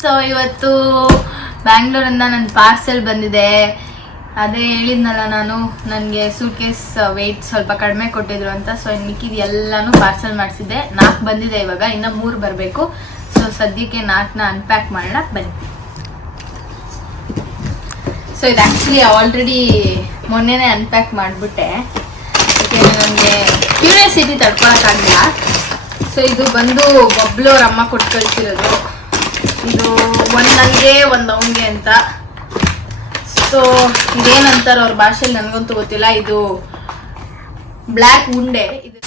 So ಇವತ್ತು ಬ್ಯಾಂಗ್ಳೂರಿಂದ ನನ್ನ parcel ಬಂದಿದೆ. ಅದೇ ಹೇಳಿದ್ನಲ್ಲ ನಾನು, ನನಗೆ ಸೂಟ್ ಕೇಸ್ ವೆಯ್ಟ್ ಸ್ವಲ್ಪ ಕಡಿಮೆ ಕೊಟ್ಟಿದ್ರು ಅಂತ. ಸೊ ಮಿಕ್ಕಿದ ಎಲ್ಲಾನು ಪಾರ್ಸೆಲ್ ಮಾಡಿಸಿದ್ದೆ. 4 ಬಂದಿದೆ, ಇವಾಗ ಇನ್ನು 3 ಬರಬೇಕು. ಸೊ ಸದ್ಯಕ್ಕೆ 4ನ ಅನ್ಪ್ಯಾಕ್ ಮಾಡೋಣ ಬನ್ನಿ. ಸೊ ಇದು ಆ್ಯಕ್ಚುಲಿ ಆಲ್ರೆಡಿ ಮೊನ್ನೆನೇ ಅನ್ಪ್ಯಾಕ್ ಮಾಡಿಬಿಟ್ಟೆ, ಯಾಕೆಂದರೆ ನನಗೆ ಕ್ಯೂರಿಯಾಸಿಟಿ ತಡ್ಕೊಳಕ್ಕಾಗಲ್ಲ. ಸೊ ಇದು ಬಂದು ಬಬ್ಲು ಅವ್ರ ಅಮ್ಮ ಕೊಟ್ಟು ಕಳಿಸಿರೋದು. ಇದು ಒಂದು ನನಗೆ ಒಂದು ಅವನಿಗೆ ಅಂತ. ಸೊ ಇದೇನಂತಾರೆ ಅವ್ರ ಭಾಷೆಯಲ್ಲಿ ನನಗಂತೂ ಗೊತ್ತಿಲ್ಲ. ಇದು ಬ್ಲ್ಯಾಕ್ ಉಂಡೆ, ಇದು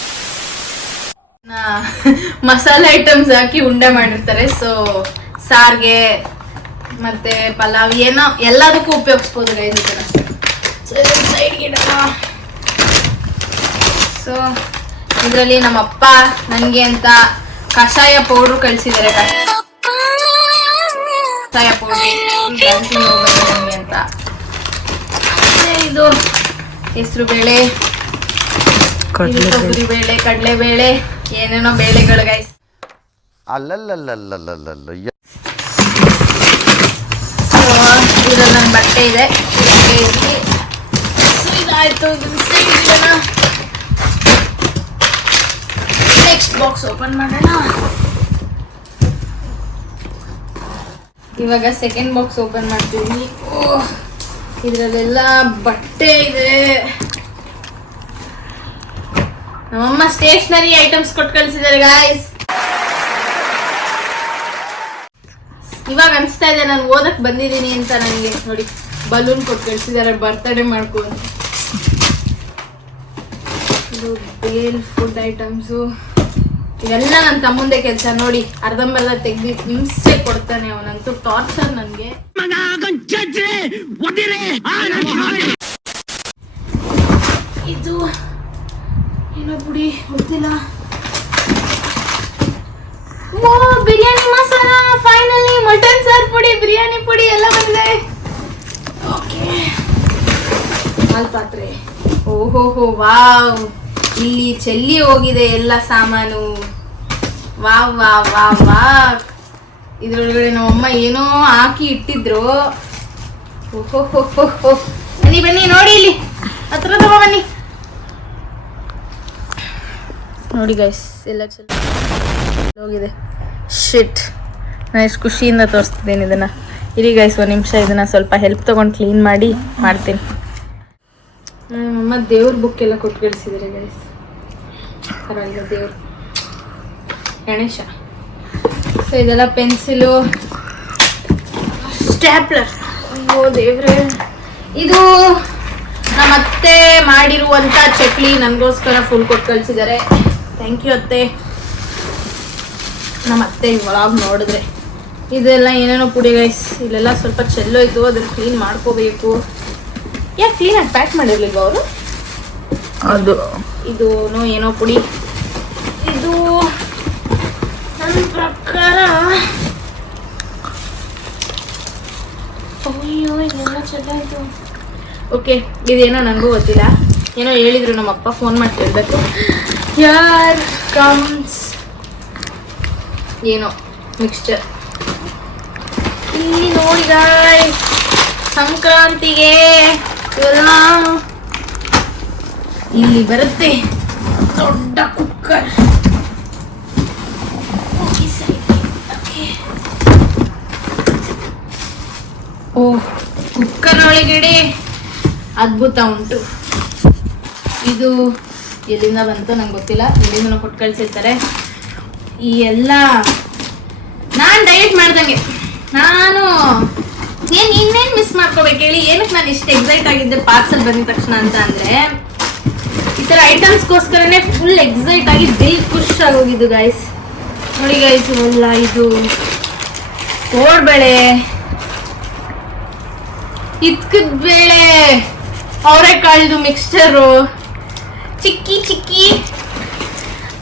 ಮಸಾಲೆ ಐಟಮ್ಸ್ ಹಾಕಿ ಉಂಡೆ ಮಾಡಿರ್ತಾರೆ. ಸೊ ಸಾರಿಗೆ ಮತ್ತೆ ಪಲಾವ್ ಏನೋ ಎಲ್ಲದಕ್ಕೂ ಉಪಯೋಗಿಸ್ಬೋದು ಗೈಸ್ ಇದನ್ನ. ಸೈಡ್ಗೆ ಇಡೋಣ. ಸೊ ಇದರಲ್ಲಿ ನಮ್ಮಪ್ಪ ನನಗೆ ಅಂತ ಕಷಾಯ ಪೌಡ್ರು ಕಳಿಸಿದ್ದಾರೆ. ಕಷಾಯ ಪೌಡ್ರು ನನಗೆ ಅಂತ. ಇದು ಹೆಸರು ಬೇಳೆ, ತೊಗರಿ ಬೇಳೆ, ಕಡಲೆಬೇಳೆ, ಏನೇನೋ ಬೇಳೆಗಳು ಗೈಸ್. ಇದ್ರಲ್ಲಿ ನನ್ನ ಬಟ್ಟೆ ಇದೆ. ಇದಾಯ್ತು. ನೆಕ್ಸ್ಟ್ ಬಾಕ್ಸ್ ಓಪನ್ ಮಾಡೋಣ. ಇವಾಗ ಸೆಕೆಂಡ್ ಬಾಕ್ಸ್ ಓಪನ್ ಮಾಡ್ತೀವಿ. ಇದರಲ್ಲೆಲ್ಲ ಬಟ್ಟೆ ಇದೆ. ನಮ್ಮಮ್ಮ ಸ್ಟೇಷನರಿ ಐಟಮ್ಸ್ ಕೊಟ್ಟು ಕಳಿಸಿದ್ದಾರೆ ಗಾಯ್ಸ್. ಇವಾಗ ಅನಿಸ್ತಾ ಇದೆ ನಾನು ಓದಕ್ ಬಂದಿದ್ದೀನಿ ಅಂತ. ನನಗೆ ನೋಡಿ ಬಲೂನ್ ಕೊಟ್ಟು ಕಳಿಸಿದ್ದಾರೆ ಬರ್ತ್ಡೇ ಮಾಡ್ಕೊಂಡು. ಇದು ಬೇಲ್ ಫುಡ್ ಐಟಮ್ಸು. ಇವೆಲ್ಲ ನನ್ನ ತಮ್ಮಂದೆ ಕೆಲಸ. ನೋಡಿ ಅರ್ಧಂಬರ್ಧ ತೆಗ್ದು ಹಿಂಸೆ ಕೊಡ್ತಾನೆ ಅವನಂತೂ. ಟಾರ್ಚರ್ ನನಗೆ. ಇದು ಏನೋ ಪುಡಿ ಗೊತ್ತಿಲ್ಲ. ಓ ಬಿರಿಯಾನಿ ಮಸಾಲ, ಫೈನಲಿ ಮಟನ್ ಸಾರ್ ಪುಡಿ, ಬಿರಿಯಾನಿ ಪುಡಿ ಎಲ್ಲ ಬಂದಿದೆ. ಓಕೆ, ಹಾಲ್ ಪಾತ್ರೆ. ಓಹೋ ವಾವ್, ಇಲ್ಲಿ ಚೆಲ್ಲಿ ಹೋಗಿದೆ ಎಲ್ಲ ಸಾಮಾನು. Wow wow wow wow. ಇದ್ರೊಳಗಡೆ ನಮ್ಮಮ್ಮ ಏನೋ ಹಾಕಿ ಇಟ್ಟಿದ್ರು. ಓಹೋ ಬನ್ನಿ ಬನ್ನಿ ನೋಡಿ, ಇಲ್ಲಿ ಹತ್ರ ತಗೋ ಬನ್ನಿ. ನೋಡಿ ಗೈಸ್ ಎಲ್ಲ ಹೋಗಿದೆ. ಶಿಟ್, ನಾನು ಎಷ್ಟು ಖುಷಿಯಿಂದ ತೋರಿಸ್ತಿದ್ದೀನಿ ಇದನ್ನು. ಇರಿ ಗೈಸ್ ಒಂದು ನಿಮಿಷ, ಇದನ್ನು ಸ್ವಲ್ಪ ಹೆಲ್ಪ್ ತೊಗೊಂಡು ಕ್ಲೀನ್ ಮಾಡಿ ಮಾಡ್ತೀನಿ. ನಮ್ಮಮ್ಮ ದೇವ್ರ ಬುಕ್ ಎಲ್ಲ ಕೊಟ್ಟು ಕಳಿಸಿದ್ದಾರೆ ಗೈಸ್. ಪರವಾಗಿಲ್ಲ, ದೇವ್ರು ಗಣೇಶ. ಸೊ ಇದೆಲ್ಲ ಪೆನ್ಸಿಲು, ಸ್ಟ್ಯಾಪ್ಲರ್. ಅಯ್ಯೋ ದೇವ್ರೆ. ಇದು ನಮ್ಮತ್ತೆ ಮಾಡಿರುವಂಥ ಚಕ್ಲಿ ನನಗೋಸ್ಕರ ಫುಲ್ ಕೊಟ್ಟು ಕಳಿಸಿದ್ದಾರೆ. ಥ್ಯಾಂಕ್ ಯು ಅತ್ತೆ. ನಮ್ಮತ್ತೆ ವ್ಲಾಗ್ ನೋಡಿದ್ರೆ. ಇದೆಲ್ಲ ಏನೇನೋ ಪುಡಿ ಗೈಸ್. ಇಲ್ಲೆಲ್ಲ ಸ್ವಲ್ಪ ಚೆಲ್ಲೋಯ್ತು, ಅದನ್ನು ಕ್ಲೀನ್ ಮಾಡ್ಕೋಬೇಕು. ಯಾಕೆ ಕ್ಲೀನಾಗಿ ಪ್ಯಾಕ್ ಮಾಡಿರ್ಲಿಲ್ವ ಅವರು? ಅದು ಇದು ಏನೋ ಪುಡಿ. ಇದು ನನ್ನ ಪ್ರಕಾರ ಅಯ್ಯೋ ಇದೆಲ್ಲ ಚೆಲ್ಲಾಯ್ತು. ಓಕೆ, ಇದೇನೋ ನನಗೂ ಗೊತ್ತಿಲ್ಲ. ಏನೋ ಹೇಳಿದ್ರು ನಮ್ಮಪ್ಪ, ಫೋನ್ ಮಾಡಿ ಕೇಳಬೇಕು. ಯಾರ್ ಕಮ್ಸ್ ಏನೋ ಮಿಕ್ಸ್ಚರ್. ಇಲ್ಲಿ ನೋಡಿ ಗಾಯ್ಸ್, ಸಂಕ್ರಾಂತಿಗೆ ಎಲ್ಲ ಇಲ್ಲಿ ಬರುತ್ತೆ. ದೊಡ್ಡ ಕುಕ್ಕರ್. ಓ, ಕುಕ್ಕರ್ ಒಳಗಡೆ ಅದ್ಭುತ ಉಂಟು. ಇದು ಎಲ್ಲಿಂದ ಬಂತು ನಂಗೆ ಗೊತ್ತಿಲ್ಲ, ಎಲ್ಲಿಂದ ಕೊಟ್ಟು ಕಳಿಸಿರ್ತಾರೆ. ಈ ಎಲ್ಲ ನಾನು ಡಯಟ್ ಮಾಡ್ದಂಗೆ. ನಾನು ಇನ್ನೇನು ಮಿಸ್ ಮಾಡ್ಕೋಬೇಕು ಹೇಳಿ? ಏನಕ್ಕೆ ನಾನು ಇಷ್ಟು ಎಕ್ಸೈಟ್ ಆಗಿದ್ದೆ ಪಾರ್ಸಲ್ ಬಂದಿದ ತಕ್ಷಣ ಅಂತ ಅಂದರೆ, ಈ ಥರ ಐಟಮ್ಸ್ಗೋಸ್ಕರನೇ ಫುಲ್ ಎಕ್ಸೈಟ್ ಆಗಿ ದಿಲ್ ಖುಷ್ ಆಗೋಗಿದ್ದು ಗಾಯ್ಸ್. ನೋಡಿ ಗಾಯ್ಸ್, ಎಲ್ಲ ಇದು ಕೋಡ್ಬೇಳೆ, ಇದ್ಕದ ಬೇಳೆ, ಅವರೆಕಾಳ್ದು ಮಿಕ್ಸ್ಚರು, ಚಿಕ್ಕಿ ಚಿಕ್ಕಿ,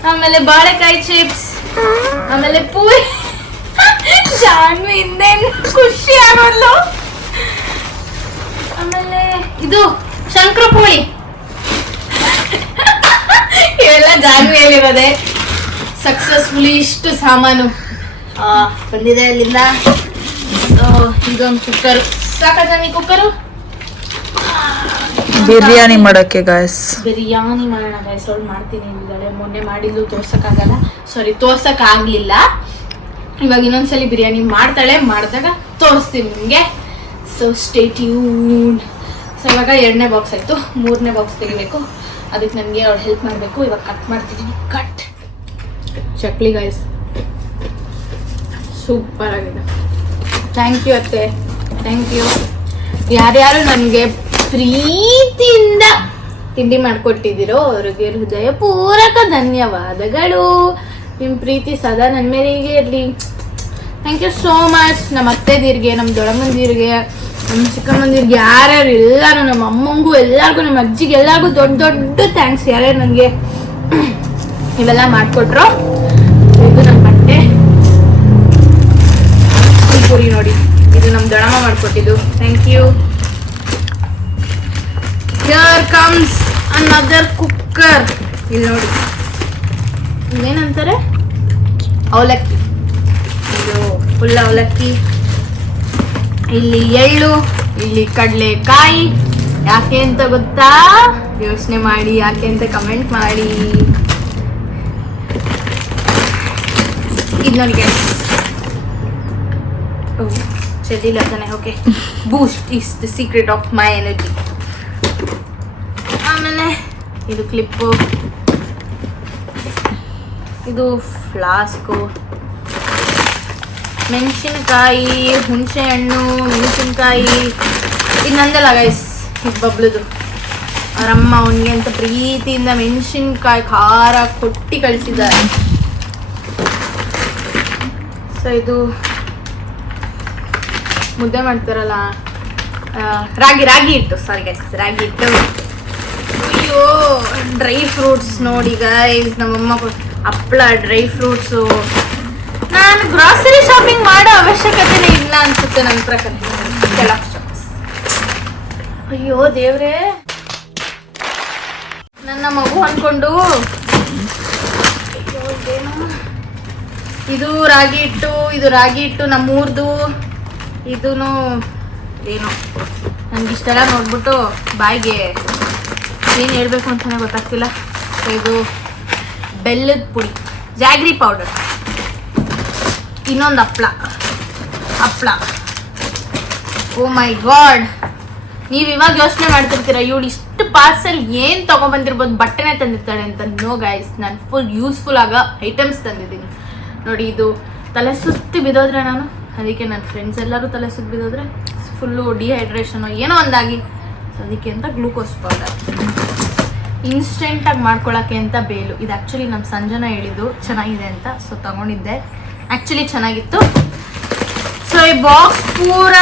ಆಮೇಲೆ ಬಾಳೆಕಾಯಿ ಚಿಪ್ಸ್, ಆಮೇಲೆ ಪೂರಿ. ಜಾನ್ವಿ ಇನ್ನೇನು ಖುಷಿ ಆಗೋದು. ಆಮೇಲೆ ಇದು ಶಂಕರಪೋಳಿ. ಇವೆಲ್ಲ ಜಾನ್ವಿಯಲ್ಲಿರೋದೆ. ಸಕ್ಸಸ್ಫುಲಿ ಇಷ್ಟು ಸಾಮಾನು ಬಂದಿದೆ ಅಲ್ಲಿಂದ. ಇದೊಂದು ಕುಕ್ಕರ್ ಸಾಕಾದ ಈ ಕುಕ್ಕರು ಬಿರಿಯಾನಿ ಮಾಡಕ್ಕೆ ಗಾಯ್ಸ್. ಬಿರಿಯಾನಿ ಮಾಡೋಣ ಗಾಯ್ಸ್. ಅವಳು ಮಾಡ್ತೀನಿ ಇದ್ದಾಳೆ, ಮೊನ್ನೆ ಮಾಡಿದ್ದು ತೋರ್ಸಕ್ಕಾಗಲಿಲ್ಲ. ಇವಾಗ ಇನ್ನೊಂದ್ಸಲಿ ಬಿರಿಯಾನಿ ಮಾಡ್ತಾಳೆ, ಮಾಡಿದಾಗ ತೋರಿಸ್ತೀನಿ ನಿಮಗೆ. So stay tuned. ಸೊ ಇವಾಗ 2ನೇ ಬಾಕ್ಸ್ ಆಯಿತು, 3ನೇ ಬಾಕ್ಸ್ ತೆಗಿಬೇಕು. ಅದಕ್ಕೆ ನನಗೆ ಅವಳು ಹೆಲ್ಪ್ ಮಾಡಬೇಕು. ಇವಾಗ ಕಟ್ ಮಾಡ್ತಿದ್ದೀನಿ. ಕಟ್ ಚಕ್ಲಿ ಗಾಯ್ಸ್ ಸೂಪರ್ ಆಗಿದೆ. ಥ್ಯಾಂಕ್ ಯು ಅತ್ತೆ, ಥ್ಯಾಂಕ್ ಯು. ಯಾರ್ಯಾರು ನನಗೆ ಪ್ರೀತಿಯಿಂದ ತಿಂಡಿ ಮಾಡಿಕೊಟ್ಟಿದ್ದೀರೋ ಅವ್ರಿಗೆ ಹೃದಯ ಪೂರಕ ಧನ್ಯವಾದಗಳು. ನಿಮ್ಮ ಪ್ರೀತಿ ಸದಾ ನನ್ನ ಮೇಲೆ ಹೀಗೆ ಇರಲಿ. Thank you so much. ನಮ್ಮ ಅತ್ತೆದೀರಿಗೆ, ನಮ್ಮ ದೊಡ್ಡಮ್ಮಂದಿರಿಗೆ, ನಮ್ಮ ಚಿಕ್ಕಮ್ಮಂದಿರಿಗೆ, ಯಾರ್ಯಾರು ಎಲ್ಲರೂ, ನಮ್ಮ ಅಮ್ಮಂಗೂ ಎಲ್ಲರಿಗೂ, ನಮ್ಮ ಅಜ್ಜಿಗೆ ಎಲ್ಲರಿಗೂ ದೊಡ್ಡ ದೊಡ್ಡ ಥ್ಯಾಂಕ್ಸ್. ಯಾರ್ಯಾರು ನನಗೆ ಇವೆಲ್ಲ ಮಾಡಿಕೊಟ್ರು. ಇದು ನನ್ನ ಬಟ್ಟೆ ಪೂರಿ ನೋಡಿ, ಇದು ನಮ್ಮ ದೊಡ್ಡಮ್ಮ ಮಾಡಿಕೊಟ್ಟಿದ್ದು. Thank you. Here comes another cooker. ಇಲ್ಲಿ ನೋಡಿ, ಇದೇನಂತಾರೆ ಅವಲಕ್ಕಿ. ಇದು ಫುಲ್ ಅವಲಕ್ಕಿ. ಇಲ್ಲಿ ಎಳ್ಳು, ಇಲ್ಲಿ ಕಡಲೆಕಾಯಿ. ಯಾಕೆ ಅಂತ ಗೊತ್ತಾ? ಯೋಚನೆ ಮಾಡಿ, ಯಾಕೆ ಅಂತ ಕಮೆಂಟ್ ಮಾಡಿ. ಇದು ನೋಡಿ ಗೈಸ್, ಚೆಲ್ಲಿಲ್ಲ ತಾನೆ? Okay. Boost is the secret of my energy. ಆಮೇಲೆ ಇದು ಕ್ಲಿಪ್ಪು, ಇದು ಫ್ಲಾಸ್ಕು, ಮೆಣಸಿನ್ಕಾಯಿ, ಹುಣಸೆ ಹಣ್ಣು, ಮೆಣಸಿನ್ಕಾಯಿ. ಇದು ನಂದಲ್ಲ ಗೈಸ್, ಇದು ಬಬ್ಲುದು. ಅವರಮ್ಮ ಅವನಿಗೆ ಅಂತ ಪ್ರೀತಿಯಿಂದ ಮೆಣಸಿನ್ಕಾಯಿ ಖಾರ ಕೊಟ್ಟು ಕಳಿಸಿದ್ದಾರೆ. ಸೊ ಇದು ಮುದ್ದೆ ಮಾಡ್ತಾರಲ್ಲ, ರಾಗಿ ಹಿಟ್ಟು, ಸಾರಿ ಗೈಸ್, ರಾಗಿ ಹಿಟ್ಟು. ಅಯ್ಯೋ, ಡ್ರೈ ಫ್ರೂಟ್ಸ್ ನೋಡಿ ಗೈಸ್, ನಮ್ಮಮ್ಮ ಹಪ್ಪಳ, ಡ್ರೈ ಫ್ರೂಟ್ಸು. ನಾನು ಗ್ರಾಸರಿ ಶಾಪಿಂಗ್ ಮಾಡೋ ಅವಶ್ಯಕತೆನೇ ಇಲ್ಲ ಅನ್ಸುತ್ತೆ ನನ್ನ ಪ್ರಕಾರ. ಅಯ್ಯೋ ದೇವ್ರೇ, ನನ್ನ ಮಗು ಅನ್ಕೊಂಡು. ಇದು ರಾಗಿ ಹಿಟ್ಟು ನಮ್ಮೂರ್ದು. ಇದೂ ಏನೋ ನನಗಿಷ್ಟೆಲ್ಲ ನೋಡ್ಬಿಟ್ಟು ಬಾಯಿಗೆ ಏನು ಹೇಳ್ಬೇಕು ಅಂತಲೇ ಗೊತ್ತಾಗ್ತಿಲ್ಲ. ಇದು ಬೆಲ್ಲದ ಪುಡಿ, ಜಾಗ್ರಿ ಪೌಡರ್. ಇನ್ನೊಂದು ಹಪ್ಪಳ. ಓ ಮೈ ಗಾಡ್, ನೀವು ಇವಾಗ ಯೋಚನೆ ಮಾಡ್ತಿರ್ತೀರ ಇವಳು ಇಷ್ಟು ಪಾರ್ಸೆಲ್ ಏನು ತೊಗೊಬಂದಿರ್ಬೋದು, ಬಟ್ಟೆನೇ ತಂದಿರ್ತಾಳೆ ಅಂತ. ನೋ ಗೈಸ್, ನಾನು ಫುಲ್ ಯೂಸ್ಫುಲ್ ಆಗೋ ಐಟಮ್ಸ್ ತಂದಿದ್ದೀನಿ ನೋಡಿ. ಇದು ತಲೆ ಸುತ್ತಿ ಬಿದ್ದೋದ್ರೆ ನಾನು, ಅದಕ್ಕೆ ನನ್ನ ಫ್ರೆಂಡ್ಸ್ ಎಲ್ಲರೂ ತಲೆ ಸುತ್ತಿ ಬಿದ್ದೋದ್ರೆ ಫುಲ್ಲು ಡಿಹೈಡ್ರೇಷನು ಏನೋ ಒಂದಾಗಿ, ಅದಕ್ಕೆ ಅಂತ ಗ್ಲೂಕೋಸ್ ಪೌಡರ್. ಇನ್ಸ್ಟೆಂಟಾಗಿ ಮಾಡ್ಕೊಳ್ಳೋಕ್ಕೆ ಅಂತ ಬೇಲು. ಇದು ಆ್ಯಕ್ಚುಲಿ ನಮ್ಮ ಸಂಜನ ಹೇಳಿದ್ದು ಚೆನ್ನಾಗಿದೆ ಅಂತ, ಸೊ ತಗೊಂಡಿದ್ದೆ. ಆ್ಯಕ್ಚುಲಿ ಚೆನ್ನಾಗಿತ್ತು. ಸೊ ಈ ಬಾಕ್ಸ್ ಪೂರ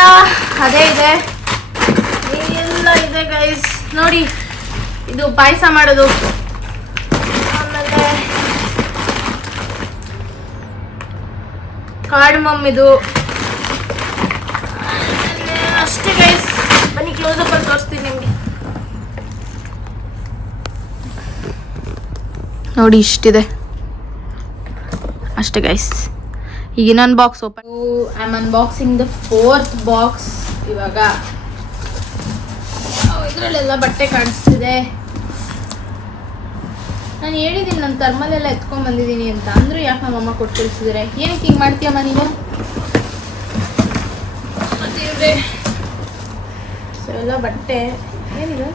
ಅದೇ ಇದೆ, ಎಲ್ಲ ಇದೆ ಗೈಸ್ ನೋಡಿ. ಇದು ಪಾಯಸ ಮಾಡೋದು. ಆಮೇಲೆ ಕಾರ್ಡಮಮ್ ಇದು. ಅಷ್ಟೇ ಗೈಸ್, ಬನ್ನಿ ಕ್ಲೋಸಪ್ ಅಲ್ಲಿ ತೋರಿಸ್ತೀನಿ ನಿಮಗೆ. ನೋಡಿ ಇಷ್ಟಿದೆ ಅಷ್ಟೇ ಗೈಸ್. ಈಗ ಇನ್ನೊಂದು box open. I am unboxing the 4th box. ಇವಾಗ ಇದರಲ್ಲೆಲ್ಲ ಬಟ್ಟೆ ಕಾಣಿಸ್ತಿದೆ. ನಾನು ಹೇಳಿದ್ದೀನಿ ನಾನು ಥರ್ಮಲೆಲ್ಲ ಎತ್ಕೊಂಡ್ ಬಂದಿದ್ದೀನಿ ಅಂತ, ಅಂದರೂ ಯಾಕೆ ನಮ್ಮಮ್ಮ ಕೊಟ್ಟು ಕಳಿಸಿದ್ರೆ. ಏನಕ್ಕೆ ಹಿಂಗೆ ಮಾಡ್ತೀಯಮ್ಮ ನೀನು? ಮತ್ತೆ ಸೊ ಎಲ್ಲ ಬಟ್ಟೆ ಏನಿದೆ?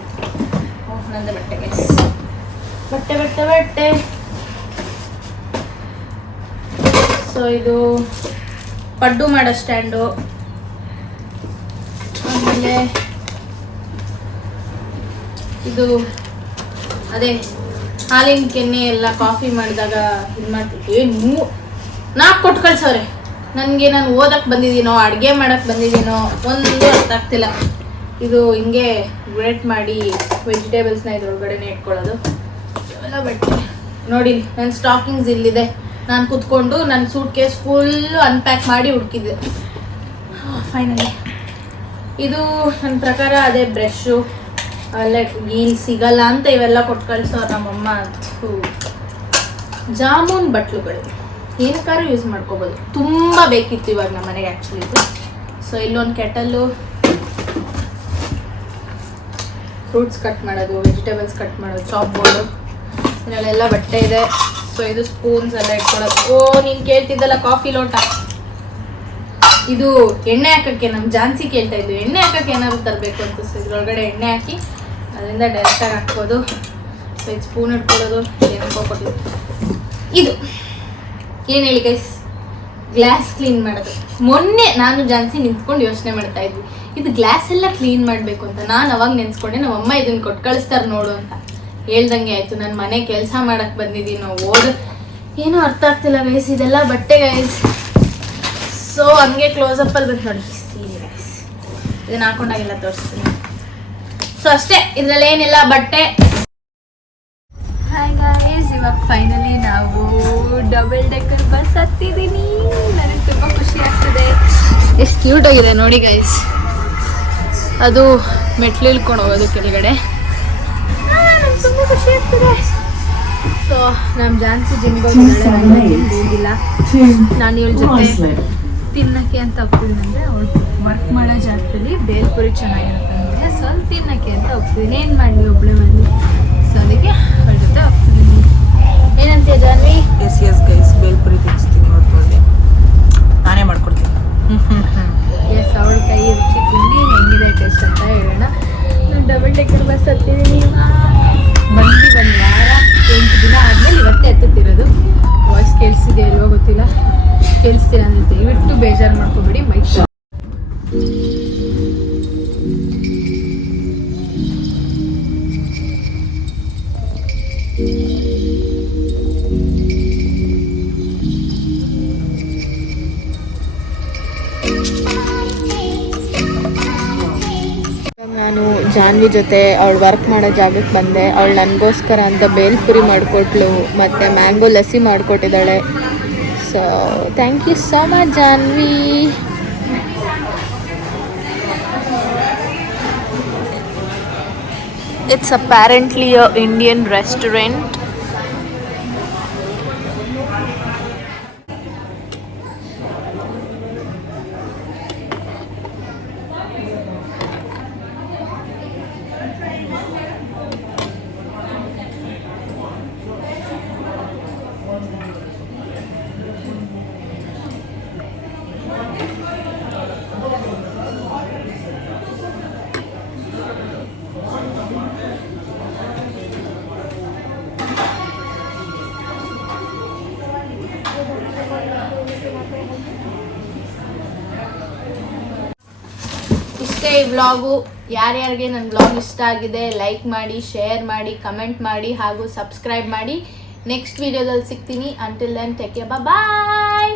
ಓಹ್, ನಂದು ಬಟ್ಟೆ ಗೈಸ್. ಬಟ್ಟೆ. ಸೊ ಇದು ಪಡ್ಡು ಮಾಡೋ ಸ್ಟ್ಯಾಂಡು. ಆಮೇಲೆ ಇದು ಅದೇ ಹಾಲಿನ ಕೆನ್ನೆ ಎಲ್ಲ ಕಾಫಿ ಮಾಡಿದಾಗ ಇದು ಮಾಡ್ತಿದ್ವಿ. ನಾಲ್ಕು ಕೊಟ್ಟು ಕಳ್ಸವ್ರೆ ನನಗೆ. ನಾನು ಓದಕ್ಕೆ ಬಂದಿದ್ದೀನೋ ಅಡುಗೆ ಮಾಡೋಕ್ಕೆ ಬಂದಿದ್ದೀನೋ ಒಂದು ಅರ್ಥ ಆಗ್ತಿಲ್ಲ. ಇದು ಹಿಂಗೆ ಗ್ರೇಟ್ ಮಾಡಿ ವೆಜಿಟೇಬಲ್ಸ್ನ ಇದ್ರೊಳಗಡೆನೇ ಇಟ್ಕೊಳ್ಳೋದು. ಇವೆಲ್ಲ ಬಟ್ಟೆ ನೋಡಿ. ನನ್ನ ಸ್ಟಾಕಿಂಗ್ಸ್ ಇಲ್ಲಿದೆ. ನಾನು ಕೂತ್ಕೊಂಡು ನನ್ನ ಸೂಟ್ ಕೇಸ್ ಫುಲ್ ಅನ್ಪ್ಯಾಕ್ ಮಾಡಿ ಹುಡುಕಿದ್ದೆ ಫೈನಲಿ. ಇದು ನನ್ನ ಪ್ರಕಾರ ಅದೇ ಬ್ರಷು ಅಲ್ಲ, ಇಲ್ಲಿ ಸಿಗಲ್ಲ ಅಂತ ಇವೆಲ್ಲ ಕೊಟ್ಟು ಕಳ್ಸೋರು ನಮ್ಮಮ್ಮ. ಜಾಮೂನ್ ಬಟ್ಲುಗಳು ಏನಕ್ಕಾದ್ರೂ ಯೂಸ್ ಮಾಡ್ಕೋಬೋದು. ತುಂಬ ಬೇಕಿತ್ತು ಇವಾಗ ನಮ್ಮ ಮನೆಗೆ ಆ್ಯಕ್ಚುಲಿ ಇದು. ಸೊ ಸೊ ಇಲ್ಲೊಂದು ಕೆಟಲ್ಲು, ಫ್ರೂಟ್ಸ್ ಕಟ್ ಮಾಡೋದು, ವೆಜಿಟೇಬಲ್ಸ್ ಕಟ್ ಮಾಡೋದು, ಚಾಪ್ ಬೋರ್ಡು, ಇದರಲ್ಲೆಲ್ಲ ಬಟ್ಟೆ ಇದೆ. ಸೊ ಇದು ಸ್ಪೂನ್ಸ್ ಎಲ್ಲ ಇಟ್ಕೊಳ್ಳೋದು. ಓ ನೀನು ಕೇಳ್ತಿದ್ದಲ್ಲ ಕಾಫಿ ಲೋಟ, ಇದು ಎಣ್ಣೆ ಹಾಕೋಕ್ಕೆ ನಮ್ಮ ಜಾನ್ಸಿ ಕೇಳ್ತಾ ಇದ್ವಿ, ಎಣ್ಣೆ ಹಾಕೋಕ್ಕೆ ಏನಾದ್ರು ತರಬೇಕು ಅಂತ. ಸೊ ಇದ್ರೊಳಗಡೆ ಎಣ್ಣೆ ಹಾಕಿ ಅದರಿಂದ ಡೈರೆಕ್ಟಾಗಿ ಹಾಕ್ಬೋದು. ಸೊ ಇದು ಸ್ಪೂನ್ ಇಟ್ಕೊಳ್ಳೋದು, ಏನಕ್ಕೋ ಕೊಟ್ಟಿದ್ದು. ಇದು ಏನು ಹೇಳಿ ಗೈಸ್, ಗ್ಲಾಸ್ ಕ್ಲೀನ್ ಮಾಡೋದು. ಮೊನ್ನೆ ನಾನು ಜಾನ್ಸಿ ನಿಂತ್ಕೊಂಡು ಯೋಚನೆ ಮಾಡ್ತಾ ಇದ್ವಿ, ಇದು ಗ್ಲಾಸ್ ಎಲ್ಲ ಕ್ಲೀನ್ ಮಾಡಬೇಕು ಅಂತ. ನಾನು ಅವಾಗ ನೆನೆಸ್ಕೊಂಡೆ, ನಮ್ಮ ಅಮ್ಮ ಇದನ್ನು ಕೊಟ್ಟು ಕಳಿಸ್ತಾರೆ ನೋಡು ಅಂತ. ಹೇಳ್ದಂಗೆ ಆಯಿತು. ನನ್ನ ಮನೆ ಕೆಲಸ ಮಾಡೋಕ್ಕೆ ಬಂದಿದ್ದೀನಿ, ಏನೂ ಅರ್ಥ ಆಗ್ತಿಲ್ಲ ಗೈಸ್. ಇದೆಲ್ಲ ಬಟ್ಟೆ ಗೈಸ್. ಸೊ ಹಂಗೆ ಕ್ಲೋಸಪ್ಪಲ್ಲಿ ಬಂತು ನೋಡಿ ಸೀರೆ ಗೈಸ್. ಇದನ್ನು ಹಾಕೊಂಡಾಗೆಲ್ಲ ತೋರಿಸ್ತೀನಿ. ಸೊ ಅಷ್ಟೇ, ಇದರಲ್ಲಿ ಏನಿಲ್ಲ ಬಟ್ಟೆ. ಹಾಯ್ ಗೈಸ್, ಇವಾಗ ಫೈನಲಿ ನಾವು ಡಬಲ್ ಡೆಕ್ಕರ್ ಬಸ್ ಹತ್ತಿದ್ದೀನಿ. ನನಗೆ ತುಂಬ ಖುಷಿ ಆಗ್ತದೆ. ಎಷ್ಟು ಕ್ಯೂಟ್ ಆಗಿದೆ ನೋಡಿ ಗೈಸ್. ಅದು ಮೆಟ್ಲು ಇಳ್ಕೊಂಡು ಹೋಗೋದು ಕೆಳಗಡೆ. ನನಗೆ ತುಂಬ ಖುಷಿ ಆಗ್ತದೆ. ಸೊ ನಮ್ಮ ಜಾನ್ಸಿ ಜಿಮ್ಗೆ ಹೋಗಿಲ್ಲ, ನಾನು ಇವಳ ಜೊತೆ ತಿನ್ನಕ್ಕೆ ಅಂತ ಹೋಗ್ತಿದ್ದೀನಿ. ಅಂದರೆ ಅವಳು ವರ್ಕ್ ಮಾಡೋ ಜಾಗದಲ್ಲಿ ಬೇಲ್ಪುರಿ ಚೆನ್ನಾಗಿರುತ್ತೆ ಅಂದರೆ ಸೊ ಅಲ್ಲಿ ತಿನ್ನಕ್ಕೆ ಅಂತ ಹೋಗ್ತಿದ್ದೀನಿ. ಏನು ಮಾಡಲಿ, ಒಬ್ಬಳೆ ಮಾಡಲಿ. ಸೊ ಅದಕ್ಕೆ ಅವಳ ಜೊತೆ ಹೋಗ್ತಿದ್ದೀನಿ. ಏನಂತೀಯ ಜಾನ್ವಿ? ಎಸ್ ಗೈಸ್, ಬೇಲ್ಪುರಿ ತಿನ್ನಿಸ್ತೀನಿ ಹೊರಗೆ, ನಾನೇ ಮಾಡ್ಕೊಡ್ತೀನಿ. ಎಸ್, ಅವಳ ಕೈ ರುಚಿ ತಿಂದು ಹೆಂಗಿದೆ ಟೇಸ್ಟ್ ಅಂತ ಹೇಳೋಣ. ನಾನು ಡಬಲ್ ಡೆಕ್ಕರ್ ಬಸ್ ಹತ್ತಿದ್ದೀನಿ. ಬಂದು 1 ವಾರ 8 ದಿನ ಆದಮೇಲೆ ಇವತ್ತೇ ಹತ್ತುತ್ತಿರೋದು. ವಾಯ್ಸ್ ಕೇಳಿಸಿದೆ ಇಲ್ವೋ ಗೊತ್ತಿಲ್ಲ, ಕೇಳಿಸ್ತೀರ ಅಂತ ದಯವಿಟ್ಟು ಬೇಜಾರು ಮಾಡ್ಕೊಬೇಡಿ. ಮೈಕ್ ನಾನು ಜಾನ್ವಿ ಜೊತೆ ಅವಳು ವರ್ಕ್ ಮಾಡೋ ಜಾಗಕ್ಕೆ ಬಂದೆ. ಅವಳು ನನಗೋಸ್ಕರ ಅಂತ ಬೇಲ್ಪುರಿ ಮಾಡಿಕೊಟ್ಲು ಮತ್ತು ಮ್ಯಾಂಗೋ ಲಸ್ಸಿ ಮಾಡಿಕೊಟ್ಟಿದ್ದಾಳೆ. So thank you so much Janhvi. It's apparently a Indian restaurant. ಇಷ್ಟೇ ಈ ವ್ಲಾಗು. ಯಾರ್ಯಾರಿಗೆ ನನ್ನ ವ್ಲಾಗ್ ಇಷ್ಟ ಆಗಿದೆ ಲೈಕ್ ಮಾಡಿ, ಶೇರ್ ಮಾಡಿ, ಕಮೆಂಟ್ ಮಾಡಿ ಹಾಗೂ ಸಬ್ಸ್ಕ್ರೈಬ್ ಮಾಡಿ. ನೆಕ್ಸ್ಟ್ ವಿಡಿಯೋದಲ್ಲಿ ಸಿಗ್ತೀನಿ. ಅಂಟಿಲ್ ದೆನ್ ಟೇಕ್ ಕೇರ್, ಬಾಯ್.